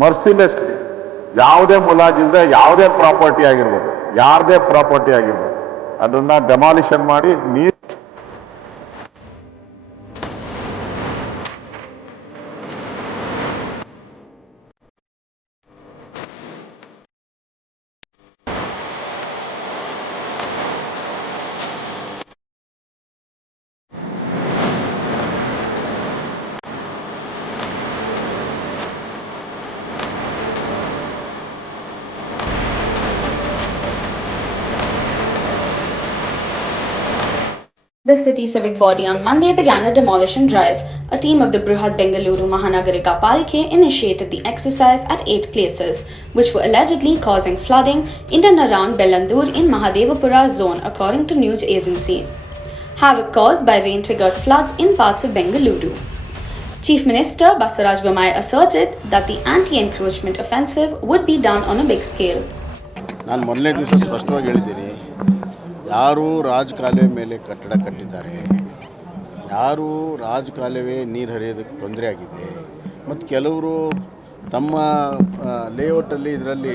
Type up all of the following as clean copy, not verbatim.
ಮರ್ಸಿಲೆಸ್ಲಿ ಯಾವುದೇ ಮುಲಾಜಿಲ್ಲದೆ ಯಾವುದೇ ಪ್ರಾಪರ್ಟಿ ಆಗಿರ್ಬೋದು, ಯಾರದೇ ಪ್ರಾಪರ್ಟಿ ಆಗಿರ್ಬೋದು, ಅದನ್ನ ಡೆಮಾಲಿಷನ್ ಮಾಡಿ ನೀರು The city civic body on Monday began a demolition drive. A team of the Brihad Bengaluru Mahanagarika Palike initiated the exercise at 8 places, which were allegedly causing flooding in and around Bellandur in Mahadevapura zone, according to news agency. Havoc caused by rain-triggered floods in parts of Bengaluru. Chief Minister Basuraj Bommai asserted that the anti-encroachment offensive would be done on a big scale. ನಾನು ಮೊದಲನೇ ದಿವಸ ಸ್ಪಷ್ಟವಾಗಿ ಹೇಳಿದ್ದೀನಿ, ಯಾರು ರಾಜಕಾಲುವೆ ಮೇಲೆ ಕಟ್ಟಡ ಕಟ್ಟಿದ್ದಾರೆ, ಯಾರು ರಾಜಕಾಲುವೆ ನೀರು ಹರಿಯೋದಕ್ಕೆ ತೊಂದರೆ ಆಗಿದೆ, ಮತ್ತು ಕೆಲವರು ತಮ್ಮ ಲೇಔಟಲ್ಲಿ ಇದರಲ್ಲಿ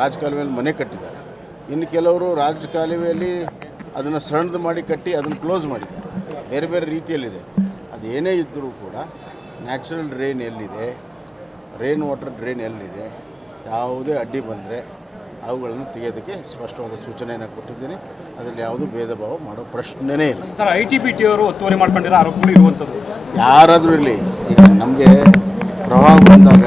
ರಾಜಕಾಲುವೆಯಲ್ಲಿ ಮನೆ ಕಟ್ಟಿದ್ದಾರೆ, ಇನ್ನು ಕೆಲವರು ರಾಜಕಾಲುವೆಯಲ್ಲಿ ಅದನ್ನು ಸಣ್ಣದು ಮಾಡಿ ಕಟ್ಟಿ ಅದನ್ನು ಕ್ಲೋಸ್ ಮಾಡಿದ್ದಾರೆ. ಬೇರೆ ಬೇರೆ ರೀತಿಯಲ್ಲಿದೆ. ಅದೇನೇ ಇದ್ದರೂ ಕೂಡ ನ್ಯಾಚುರಲ್ ಡ್ರೈನ್ ಎಲ್ಲಿದೆ, ರೈನ್ ವಾಟರ್ ಡ್ರೈನ್ ಎಲ್ಲಿದೆ, ಯಾವುದೇ ಅಡ್ಡಿ ಬಂದರೆ ಅವುಗಳನ್ನು ತೆಗೆಯೋದಕ್ಕೆ ಸ್ಪಷ್ಟವಾದ ಸೂಚನೆಯನ್ನು ಕೊಟ್ಟಿದ್ದೀನಿ. ಅದರಲ್ಲಿ ಯಾವುದೂ ಭೇದ ಭಾವ ಮಾಡೋ ಪ್ರಶ್ನೆನೇ ಇಲ್ಲ. ಸರ್, ITBT ಅವರು ಒತ್ತುವರಿ ಮಾಡ್ಕೊಂಡಿರೋ ಆರೋಪಗಳು ಇರುವಂಥದ್ದು ಯಾರಾದರೂ ಇರಲಿ, ಈಗ ನಮಗೆ ಪ್ರವಾಹ ಬಂದಾಗ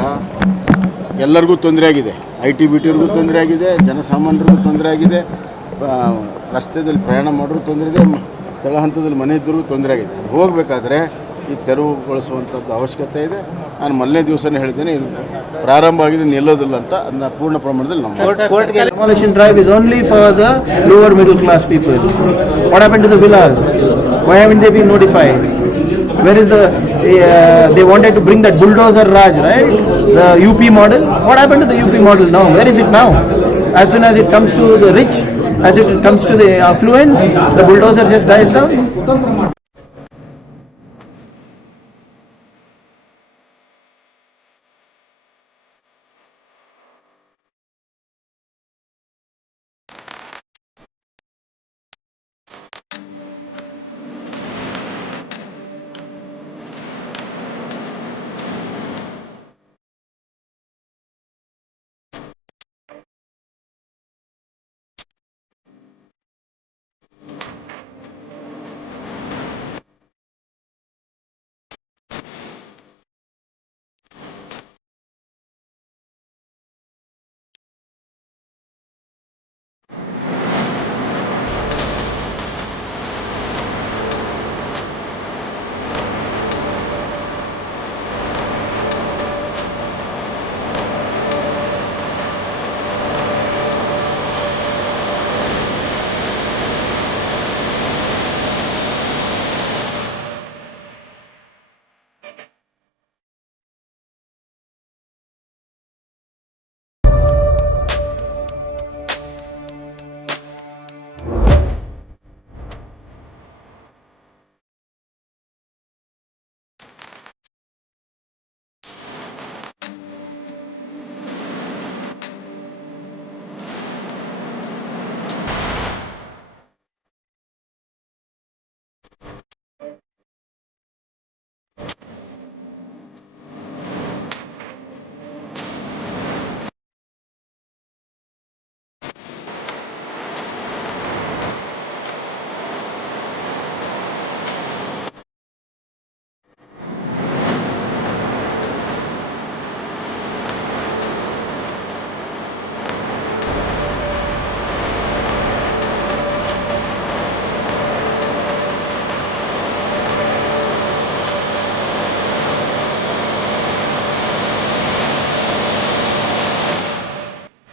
ಎಲ್ಲರಿಗೂ ತೊಂದರೆ ಆಗಿದೆ. ITBTಯವ್ರಿಗೂ ತೊಂದರೆ ಆಗಿದೆ, ಜನಸಾಮಾನ್ಯರಿಗೂ ತೊಂದರೆ ಆಗಿದೆ, ರಸ್ತೆಯಲ್ಲಿ ಪ್ರಯಾಣ ಮಾಡೋರು ತೊಂದರೆ ಇದೆ, ತಳಹಂತದಲ್ಲಿ ಮನೆ ಇದ್ದರೂ ತೊಂದರೆ ಆಗಿದೆ. ಅದು ಹೋಗಬೇಕಾದ್ರೆ ಈ ತೆರವುಗೊಳಿಸುವಂಥದ್ದು ಅವಶ್ಯಕತೆ ಇದೆ. ನಾನು ಮೊದಲನೇ ದಿವಸನೇ ಹೇಳಿದ್ದೇನೆ, ಇದು ಪ್ರಾರಂಭ ಆಗಿದೆ, ನಿಲ್ಲೋದಿಲ್ಲ ಅಂತ. ಅದನ್ನ ಪೂರ್ಣ ಪ್ರಮಾಣದಲ್ಲಿ ನಾವು demolition drive is only for the lower middle class people. What happened to the villas? Why haven't they been notified? Where is the they wanted to bring that bulldozer Raj, right? The UP model. What happened to the UP model now? Where is it now? As soon as it comes to the rich, as it comes to the affluent, the bulldozer just dies down.